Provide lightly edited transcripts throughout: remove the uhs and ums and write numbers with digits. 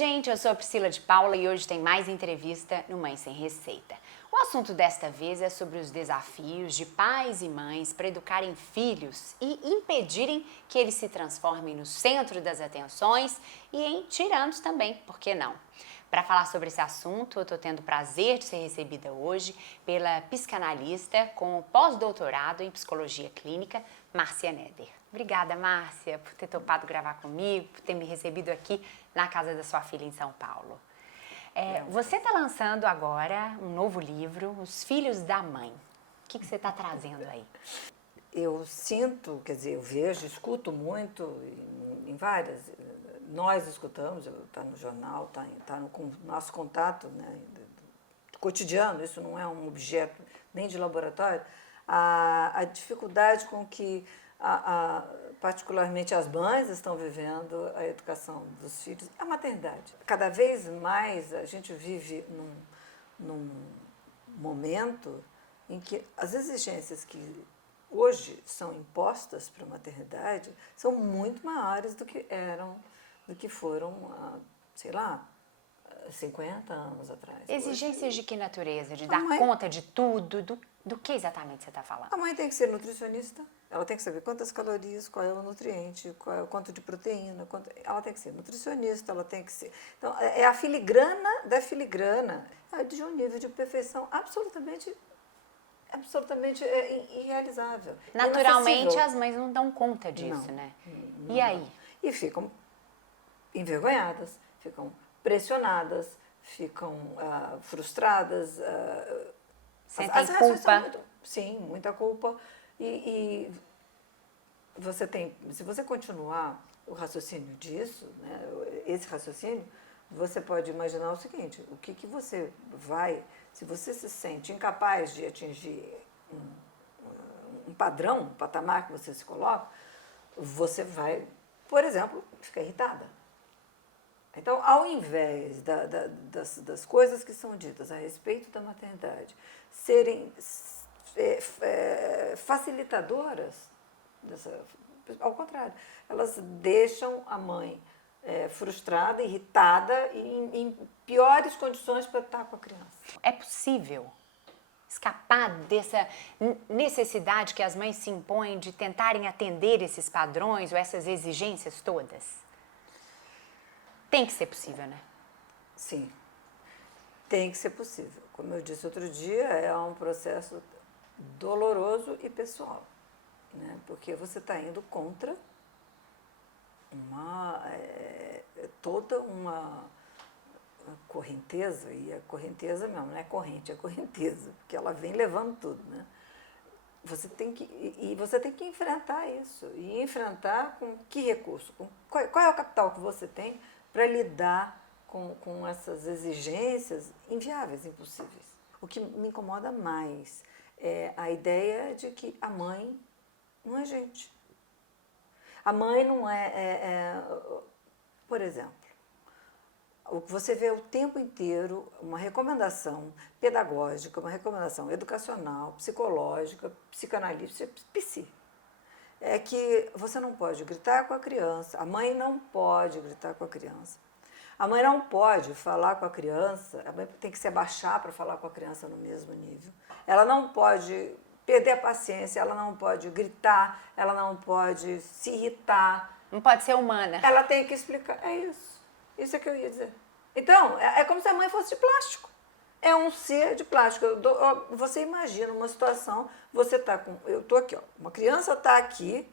gente, eu sou a Priscila de Paula e hoje tem mais entrevista no Mãe Sem Receita. O assunto desta vez é sobre os desafios de pais e mães para educarem filhos e impedirem que eles se transformem no centro das atenções e em tiranos também, por que não? Para falar sobre esse assunto, eu estou tendo o prazer de ser recebida hoje pela psicanalista com pós-doutorado em psicologia clínica, Márcia Neder. Obrigada, Márcia, por ter topado gravar comigo, por ter me recebido aqui na casa da sua filha em São Paulo. Você está lançando agora um novo livro, Os Filhos da Mãe. O que você está trazendo aí? Eu sinto, quer dizer, eu vejo, escuto muito em várias. Nós escutamos, está no jornal, está no nosso contato, né, cotidiano, isso não é um objeto nem de laboratório, a dificuldade com que particularmente as mães estão vivendo a educação dos filhos, a maternidade. Cada vez mais a gente vive num momento em que as exigências que hoje são impostas para a maternidade são muito maiores do que foram, sei lá, 50 anos atrás. Exigências de que natureza? De dar conta de tudo? Do que exatamente você está falando? A mãe tem que ser nutricionista, ela tem que saber quantas calorias, qual é o nutriente, quanto de proteína, ela tem que ser nutricionista, ela tem que ser... Então, é a filigrana da filigrana, de um nível de perfeição absolutamente irrealizável. Naturalmente, as mães não dão conta disso, não, né? Não, e aí? E ficam envergonhadas, ficam pressionadas, ficam frustradas. Sentem culpa. Sim, muita culpa. E você tem, se você continuar o raciocínio disso, né, esse raciocínio, você pode imaginar o seguinte: o que você vai, se você se sente incapaz de atingir um padrão, um patamar que você se coloca, você vai, por exemplo, ficar irritada. Então, ao invés das coisas que são ditas a respeito da maternidade serem facilitadoras, ao contrário, elas deixam a mãe frustrada, irritada e em piores condições para estar com a criança. É possível escapar dessa necessidade que as mães se impõem de tentarem atender esses padrões ou essas exigências todas? Tem que ser possível, né? Sim, tem que ser possível. Como eu disse outro dia, é um processo doloroso e pessoal, né? Porque você está indo contra toda uma correnteza, e a correnteza mesmo, não é corrente, é correnteza, porque ela vem levando tudo, né? Você tem que enfrentar isso, e enfrentar com que recurso? Qual é o capital que você tem para lidar com essas exigências inviáveis, impossíveis? O que me incomoda mais é a ideia de que a mãe não é gente. A mãe não por exemplo, o que você vê o tempo inteiro, uma recomendação pedagógica, uma recomendação educacional, psicológica, psicanalítica, psi. É que você não pode gritar com a criança, a mãe não pode gritar com a criança. A mãe não pode falar com a criança, a mãe tem que se abaixar para falar com a criança no mesmo nível. Ela não pode perder a paciência, ela não pode gritar, ela não pode se irritar. Não pode ser humana. Ela tem que explicar. É isso. Isso é que eu ia dizer. Então, é como se a mãe fosse de plástico. É um ser de plástico. Você imagina uma situação, você está com... Eu estou aqui, ó, uma criança está aqui,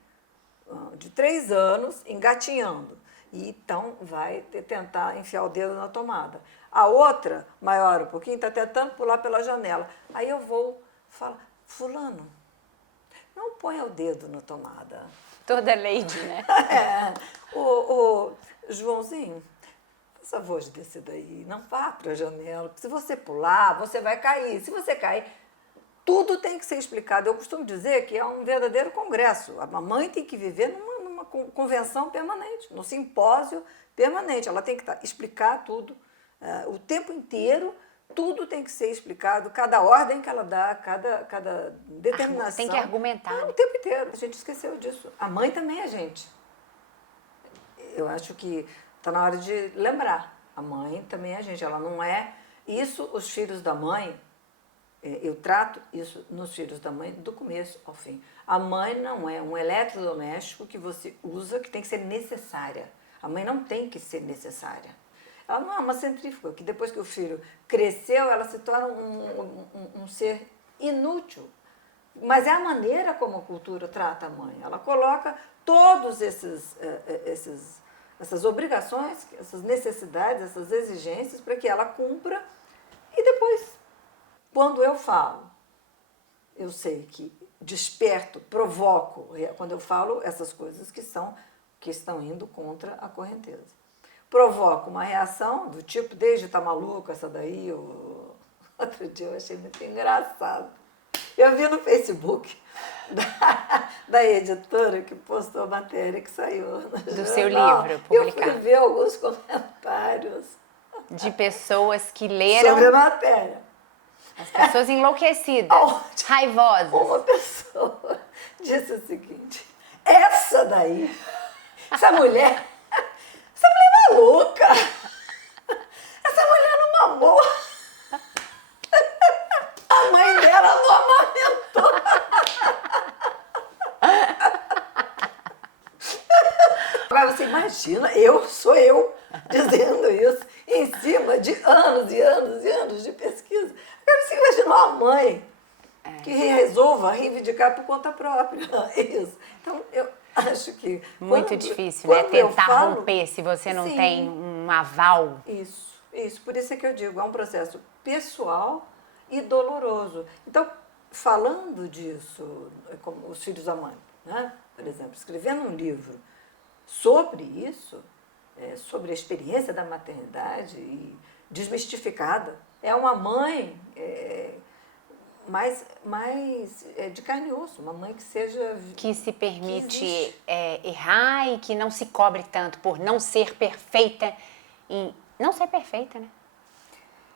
de 3 anos, engatinhando. E então vai tentar enfiar o dedo na tomada. A outra, maior um pouquinho, está tentando pular pela janela. Aí eu vou falar: fulano, não ponha o dedo na tomada. Toda lady, né? O Joãozinho, por favor de descer daí, não vá para a janela. Se você pular, você vai cair. Se você cair, tudo tem que ser explicado. Eu costumo dizer que é um verdadeiro congresso. A mãe tem que viver numa convenção permanente, num simpósio permanente. Ela tem que explicar tudo, o tempo inteiro. Tudo tem que ser explicado, cada ordem que ela dá, cada determinação. Tem que argumentar. O tempo inteiro, a gente esqueceu disso. A mãe também é gente. Eu acho que está na hora de lembrar A mãe também é a gente, ela não é... Isso, os filhos da mãe, eu trato isso nos filhos da mãe do começo ao fim. A mãe não é um eletrodoméstico que você usa, que tem que ser necessária. A mãe não tem que ser necessária. Ela não é uma centrífuga, que depois que o filho cresceu, ela se torna um ser inútil. Mas é a maneira como a cultura trata a mãe. Ela coloca todos essas obrigações, essas necessidades, essas exigências para que ela cumpra. E depois, quando eu falo, eu sei que desperto, provoco, quando eu falo essas coisas que estão indo contra a correnteza. Provoca uma reação do tipo, desde tá maluca essa daí, outro dia eu achei muito engraçado. Eu vi no Facebook da editora que postou a matéria que saiu no Do jornal. seu livro publicado. Eu fui ver alguns comentários De pessoas que leram... sobre a matéria. As pessoas enlouquecidas, raivosas. Uma pessoa disse o seguinte, essa mulher é maluca, essa mulher não mamou, a mãe dela não amamentou. Agora você imagina, sou eu dizendo isso em cima de anos e anos e anos de pesquisa. Agora você imagina uma mãe que resolva reivindicar por conta própria. Isso. Então, eu acho que... Muito difícil, né? Tentar romper se você não tem um aval. Isso. Por isso é que eu digo, é um processo pessoal e doloroso. Então, falando disso, como os filhos da mãe, né? Por exemplo, escrevendo um livro sobre isso, sobre a experiência da maternidade e desmistificada, é uma mãe mais de carne e osso, uma mãe que seja... Que se permite errar e que não se cobre tanto por não ser perfeita. Não ser perfeita, né?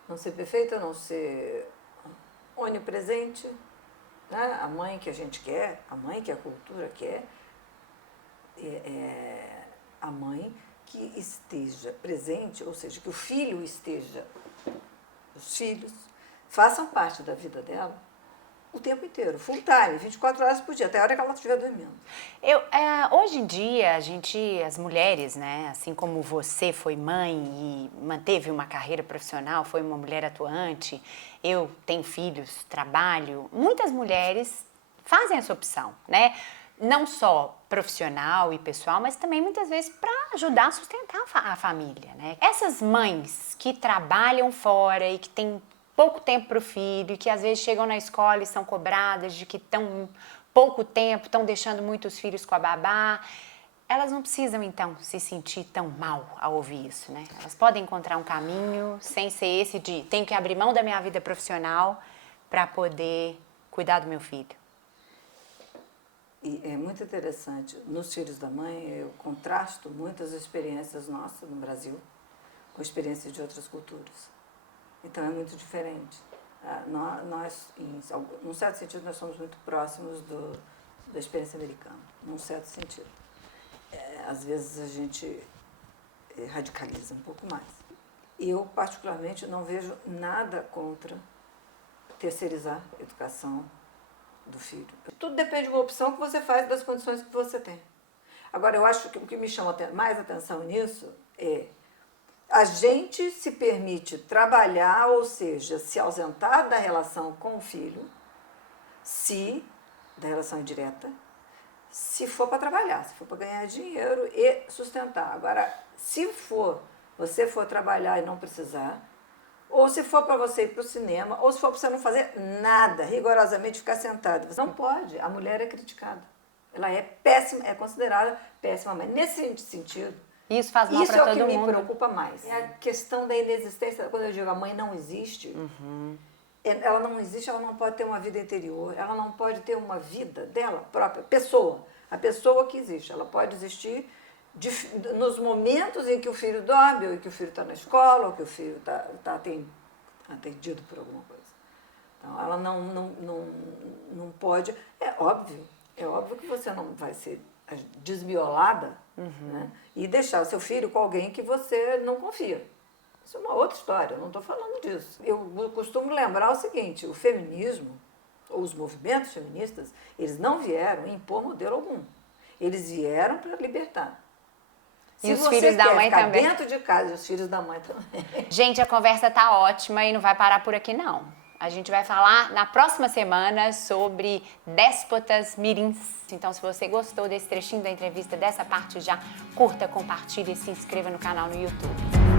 Não ser perfeita, não ser onipresente, né? A mãe que a gente quer, a mãe que a cultura quer, a mãe que esteja presente, ou seja, que o filho esteja, os filhos façam parte da vida dela o tempo inteiro, full time, 24 horas por dia, até a hora que ela estiver dormindo. Hoje em dia, as mulheres, né, assim como você foi mãe e manteve uma carreira profissional, foi uma mulher atuante, eu tenho filhos, trabalho, muitas mulheres fazem essa opção, né? Não só profissional e pessoal, mas também muitas vezes para ajudar a sustentar a família, né? Essas mães que trabalham fora e que têm pouco tempo para o filho, e que às vezes chegam na escola e são cobradas de que estão pouco tempo, estão deixando muitos filhos com a babá, elas não precisam então se sentir tão mal ao ouvir isso, né? Elas podem encontrar um caminho sem ser esse de tenho que abrir mão da minha vida profissional para poder cuidar do meu filho. E é muito interessante, nos filhos da mãe, eu contrasto muitas experiências nossas no Brasil com experiências de outras culturas. Então é muito diferente. Nós, num certo sentido, nós somos muito próximos da experiência americana, num certo sentido. Às vezes a gente radicaliza um pouco mais. Eu, particularmente, não vejo nada contra terceirizar a educação do filho. Tudo depende de uma opção que você faz das condições que você tem. Agora, eu acho que o que me chama mais atenção nisso é a gente se permite trabalhar, ou seja, se ausentar da relação com o filho, da relação indireta, se for para trabalhar, se for para ganhar dinheiro e sustentar. Agora, se você for trabalhar e não precisar, ou se for para você ir para o cinema, ou se for para você não fazer nada, rigorosamente ficar sentado. Você não pode. A mulher é criticada. Ela é péssima, é considerada péssima mãe. Nesse sentido, isso faz mal para todo mundo. Isso é o que me preocupa mais. É a questão da inexistência. Quando eu digo a mãe não existe, ela não existe, ela não pode ter uma vida interior, ela não pode ter uma vida dela própria, pessoa. A pessoa que existe, ela pode existir nos momentos em que o filho dorme, ou em que o filho está na escola, ou que o filho está atendido por alguma coisa. Então, ela não pode... É óbvio que você não vai ser desmiolada, né? E deixar o seu filho com alguém que você não confia. Isso é uma outra história, eu não estou falando disso. Eu costumo lembrar o seguinte, o feminismo, ou os movimentos feministas, eles não vieram impor modelo algum. Eles vieram para libertar. E os filhos da mãe também. Dentro de casa, e os filhos da mãe também. Gente, a conversa tá ótima e não vai parar por aqui, não. A gente vai falar na próxima semana sobre déspotas mirins. Então, se você gostou desse trechinho da entrevista, dessa parte já, curta, compartilhe e se inscreva no canal no YouTube.